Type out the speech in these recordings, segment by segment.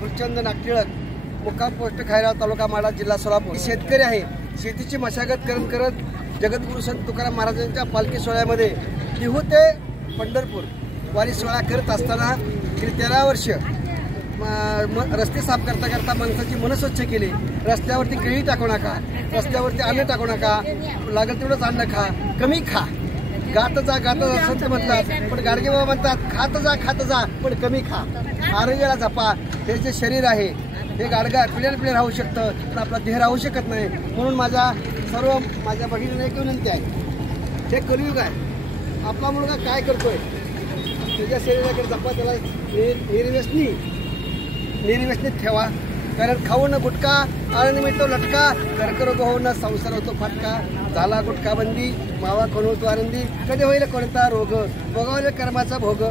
फुलचंद नागटिळक, मुक्काम पोस्ट खैराळ, तालुका माढा, जिल्हा सोलापूर. शेतकरी आहे. शेतीची मशागत करत जगद्गुरू संत तुकाराम महाराजांच्या पालखी सोहळ्यामध्ये तिहू ते पंढरपूर वारी सोहळा करत असताना गेली 13 वर्ष रस्ते साफ करता माणसाची मन स्वच्छ केली. रस्त्यावरती केळी टाकू नका, रस्त्यावरती अन्न टाकू नका, लागेल तेवढंच अन्न खा, कमी खा. गात जा संत म्हणतात, पण गाडगे बाबा म्हणतात खात जा पण कमी खा. आरोग्याला जपा. हे जे शरीर आहे हे गाडगा पिढ्यान राहू शकतं, पण आपला देह राहू शकत नाही. म्हणून माझ्या भगिनीने एक विनंती आहे. हे कलियुग आहे. आपला मुलगा काय करतोय त्याच्या शरीराकडे जपा, त्याला निर्व्यसनी ठेवा. कारण खाऊन गुटखा आळंदी मिळतो लटका, कर्करोग होऊन संसार होतो फाटका. झाला गुटखा बंदी, मावा कोण होतो आनंदी. कधी होईल कोणता रोग, भोगावले कर्माचा भोग.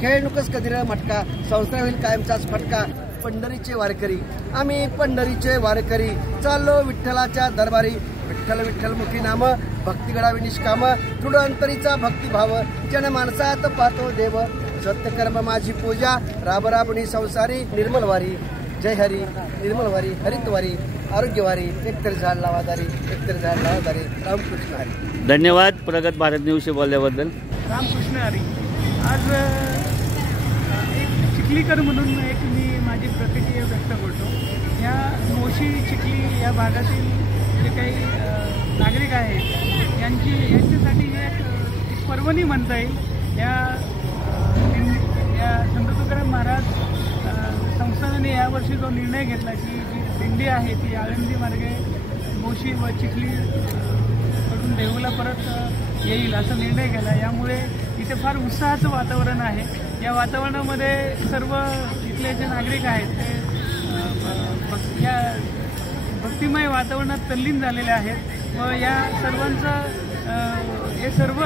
खेळ नुकस कधी र मटका, संसार होईल कायमचाच फटका. पंढरीचे वारकरी आम्ही पंढरीचे वारकरी, चाललो विठ्ठलाच्या दरबारी. विठ्ठल विठ्ठल मुखी नाम, भक्ती गडावी निष्काम. दृढ अंतरीचा भक्तिभाव, जन माणसात पाहतो देव. सत्यकर्म माझी पूजा, राब राबणी संसारी. निर्मल वारी जय हरी, निर्मल वारी हरितवारी, आरोग्यवारी. एकतर झाड लावादारी, एकतर झाड लावादारी. रामकृष्ण हरी. धन्यवाद प्रगत भारत न्यूजशी बोलल्याबद्दल. रामकृष्ण हरी. आज एक चिखलीकर म्हणून मी माझी प्रतिक्रिया व्यक्त करतो. या मोशी चिखली या भागातील जे काही नागरिक आहेत यांच्यासाठी एक पर्वणी म्हणता येईल. या संत तुकाराम महाराज संस्थानाने यावर्षी जो निर्णय घेतला की जी दिंडी आहे ती आळंदी मार्गे मोशी व चिखली कडून देहूला परत येईल असा निर्णय केला. यामुळे इथे फार उत्साहाचं वातावरण आहे. या वातावरणामध्ये सर्व इथले जे नागरिक आहेत ते या भक्तिमय वातावरणात तल्लीन झालेले आहेत व या सर्वांचं हे सर्व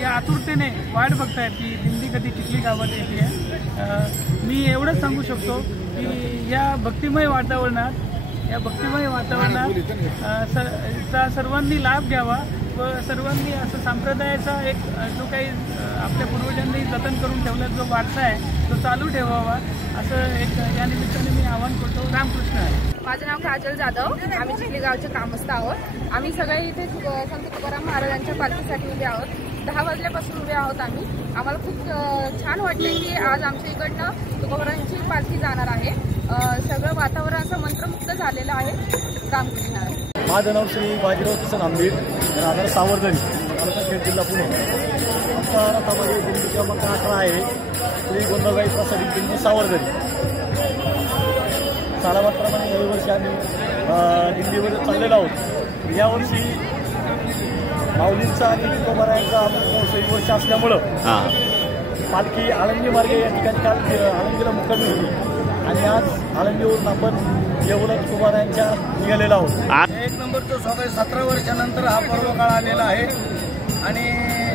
या आतुरतेने वाट बघतायत की दिंडी कधी चिखली गावात येते. मी एवढंच सांगू शकतो की या भक्तिमय वातावरणात सर्वांनी लाभ घ्यावा व सर्वांनी असं संप्रदायाचा एक जो काही आपल्या पूर्वजांनी जतन करून ठेवला जो वारसा आहे तो चालू ठेवावा असं एक या निमित्ताने मी आवाहन करतो. रामकृष्ण आहे. माझं नाव काजल जाधव. आम्ही चिखली गावचे ग्रामस्थ आहोत. आम्ही सगळे इथे संत तुकाराम महाराजांच्या पालखीसाठी उभे आहोत. 10 वाजल्यापासून उभे आहोत आम्ही. आम्हाला खूप छान वाटते की आज आमच्या इकडनं तुकोबारायांची पालखी जाणार आहे. सगळं वातावरण असं मंत्रमुक्त झालेलं आहे. रामकृष्ण आहे. माझं नाव श्री बाजीराव किसन आंबीर, राहणार सावर्धनी, तालुका खेड, जिल्हा पुणे. आमचा रथामध्ये दिंडी क्रमांक 18 आहे. श्री गोंधळबाई प्रसादी दिंडी सावर्धनी. सालाबादप्रमाणे नवी वर्षी आम्ही दिंडीवर चाललेलो आहोत. यावर्षी माऊलींचा आणि तुकोबारायांचा 100 वर्ष असल्यामुळं पालखी आळंदी मार्गे या ठिकाणी काल आळंदीला मुक्कामी होती आणि आज आळंदीवरून आपण देहूला तुकोबारायांच्या निघालेलो आहोत. 1 नंबरचं स्वागत. 17 वर्षानंतर हा पर्व काळ आलेला आहे आणि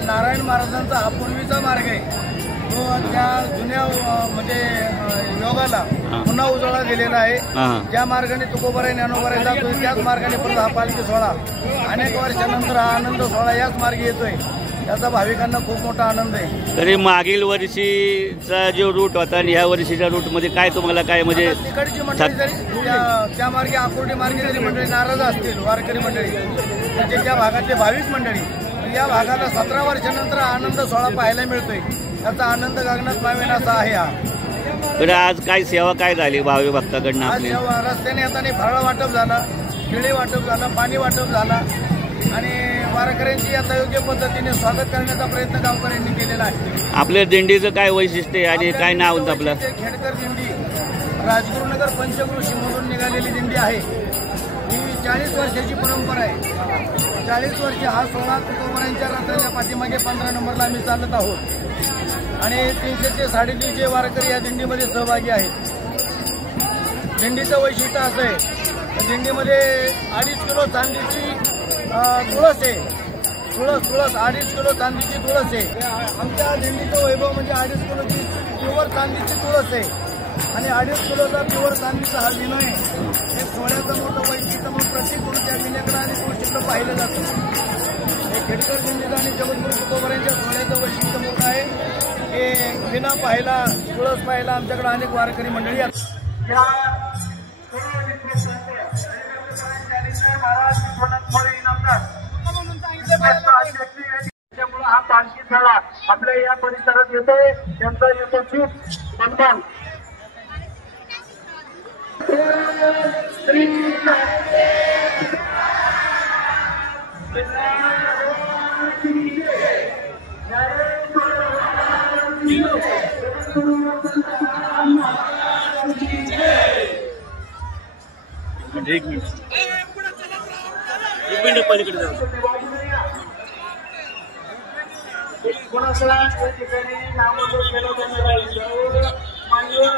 नारायण महाराजांचा हा पूर्वीचा मार्ग आहे तो त्या जुन्या म्हणजे योगाला पुन्हा उजळा दिलेला आहे. ज्या मार्गाने तुकोबाराय ज्ञानोबाराय जातोय त्याच मार्गाने परत हा पालखी सोहळा अनेक वर्षानंतर हा आनंद सोहळा याच मार्गे येतोय. त्याचा भाविकांना खूप मोठा आनंद आहे. तरी मागील वर्षीचा जो रूट होता आणि ह्या वर्षीच्या रूटमध्ये काय तुम्हाला काय म्हणजे तिकडची मंडळी जरी त्या मार्गे आकुर्डी मार्गे जरी मंडळी नाराज असतील वारकरी मंडळी म्हणजे त्या भागातले भाविक मंडळी या भागाला 17 वर्षानंतर आनंद सोहळा पाहायला मिळतोय. त्याचा आनंद गगनात मावेना असा आहे हा. तर आज काय सेवा काय झाली भावी भक्ताकडनं? आज सेवा रस्त्याने येताना फळ वाटप झालं, केळी वाटप झालं, पाणी वाटप झालं आणि वारकऱ्यांची आता योग्य पद्धतीने स्वागत करण्याचा प्रयत्न गावकऱ्यांनी केलेला आहे. आपल्या दिंडीचं काय वैशिष्ट्य आहे आणि काय नाव होतं आपलं? खेडकर दिंडी राजगुरुनगर पंचक्रोशीमधून निघालेली दिंडी आहे. ही 40 वर्षाची परंपरा आहे. 40 वर्षे हा सोहळा तुकोबारायांच्या रथाच्या पाठीमागे 15 नंबरला आम्ही चालत आहोत आणि 300 ते 350 वारकरी या दिंडीमध्ये सहभागी आहेत. दिंडीचं वैशिष्ट्य असं आहे दिंडीमध्ये 2.5 किलो चांदीची तुळस आहे. तुळस 2.5 किलो चांदीची तुळस आहे. आमच्या दिंडीचं वैभव म्हणजे 2.5 किलोची प्युअर चांदीची तुळस आहे आणि 2.5 किलोचा प्युअर चांदीचा हा विनय हे सोहळ्याचं मोठं वैशिष्ट्य म्हणून प्रत्येक गुरुच्या विनयकडे आणि तुळशीकडे पाहिलं जातं. हे खेडकर दिंडीचं आणि जगद्गुरू तुकोबारायांच्या सोहळ्याचं वैशिष्ट्य मोठं आहे. हे विना पाहायला तुळस पाहायला आमच्याकडे अनेक वारकरी मंडळी आहेत. या महाराज विश्वनाथ मोरे इनामदार त्यामुळे हा पालखी सोहळा आपल्या या परिसरात येतोय. त्यांचा यशस्वी सन्मान एक मिनिट पलीकडे जाऊ. कोणाला या ठिकाणी नामोल्लेख केलं जाणार आहे. मान्यवर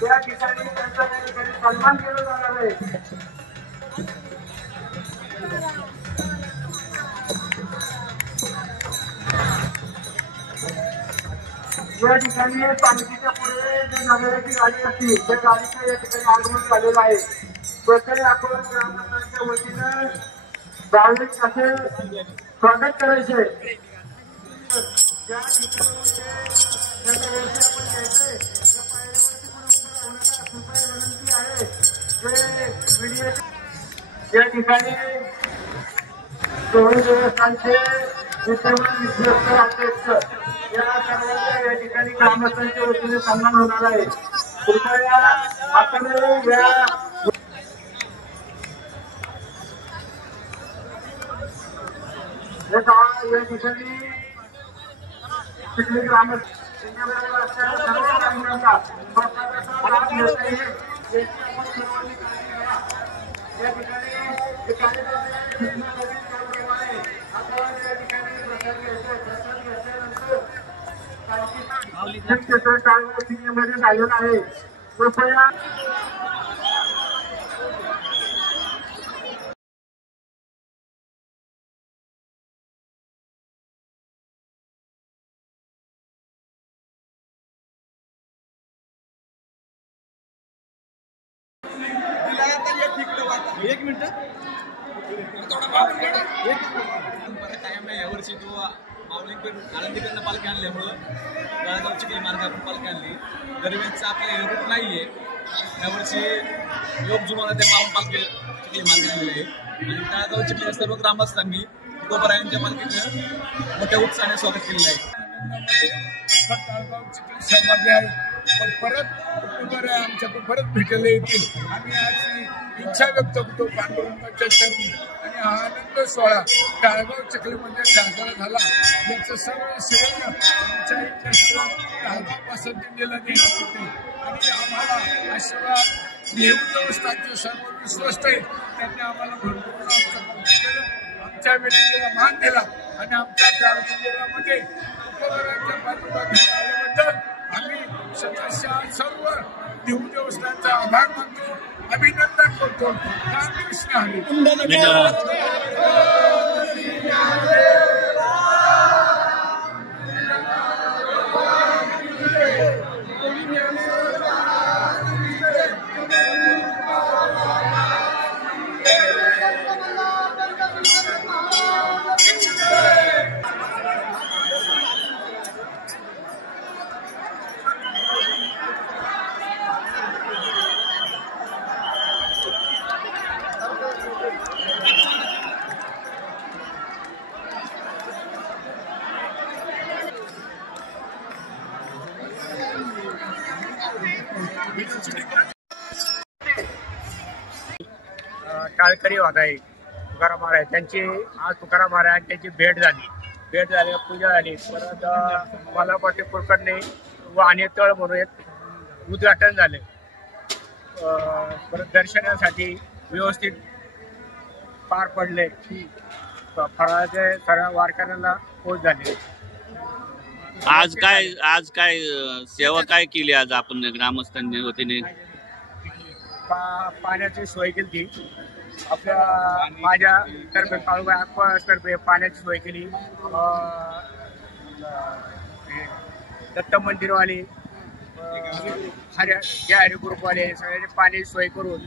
त्या ठिकाणी त्यांचा सन्मान केला जाणार आहे. या ठिकाणी पालखीच्या पुढे जी नगराची गाडी असते त्या गाडीचं या ठिकाणी आगमन झालेलं आहे. प्रकारे आपण ग्रामस्थांच्या वतीनं भाविक असे स्वागत करायचे. ज्या ठिकाणी आपण घ्यायचंय त्या पायऱ्यावरती पुढे विनंती आहे. जे मीडिया या ठिकाणी सोहळ देवस्थानचे विद्यमान विश्वस्त अध्यक्ष या सर्वांचा या ठिकाणी ग्रामस्थांच्या वतीने सन्मान होणार आहे. कृपया आपण या ठिकाणी चिखली ग्रामस्थ असणाऱ्या सर्व ग्रामस्थांना प्रसादाचा लाभ घेता येईल या ठिकाणी मध्ये झालेला आहे. कृपया एक मिनिट कायम आहे. यावर्षी तो माऊलीकडून आळंदीकडनं पालखी आणल्यामुळं गाळगाव चिखली मार्गातून पालखी आणली. दरवेळेचा आपल्या रूट नाहीये. यावर्षी योग जुमाला त्या माऊन पालखी चिखली मार्ग आणलेले आहे आणि गाळगाव चिखली सर्व ग्रामस्थांनी तुकोबरायांच्या पालखीचं मोठ्या उत्साहाने स्वागत केलेलं आहे. गाळगाव चिखली सहभागी आहे. पण परत तुकोबराय आमच्याकडे परत भेटायला येतील. आम्ही आज इच्छा व्यक्त करतो पांडुरंगाच्या चरणी आणि हा आनंद सोहळा गाळगाव चिखलीमध्ये साजरा झाला. याचं सर्व श्रेय आमच्या इथल्या सर्व गाळगाव पसंतीला देण्यात येते आणि आम्हाला आशीर्वाद देव देवस्थानचे सर्व विश्वस्त आहेत. त्यांनी आम्हाला भरपूर आमचं कौतुक केलं, आमच्या विनंतीला मान दिला आणि आमच्या गाळगाव जिल्ह्यामध्ये तुकोबरायांच्या पाठोपाठ आल्याबद्दल आम्ही सदस्य सर्व देव देवस्थानचा आभार मानतो, अभिनंदन करतो. रामकृष्ण हरी. टाळकरी होत आहे तुकाराम महाराज. त्यांची आज तुकाराम महाराज त्यांची भेट झाली, पूजा झाली. परत बालापाटी कुलकर्णी व आणि तळ म्हणून एक उद्घाटन झाले. परत दर्शनासाठी व्यवस्थित पार पडले. फराळाचे सर्व वारकऱ्यांना पोच झाले. आज काय सेवा काय केली आज आपण ग्रामस्थांच्या वतीने? पाण्याची सोय केली. आपल्या माझ्या तर्फे काळूबाई तर्फे पाण्याची सोय केली. हे दत्त मंदिरवाले हरी ग्रुपवाले सगळ्यांनी पाणी सोय करून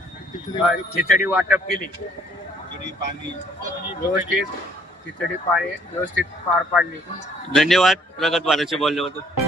खिचडी वाटप केली. व्यवस्थित खिचडी पाणी व्यवस्थित पार पाडली. धन्यवाद प्रगत भारतचे बोलल्याबद्दल.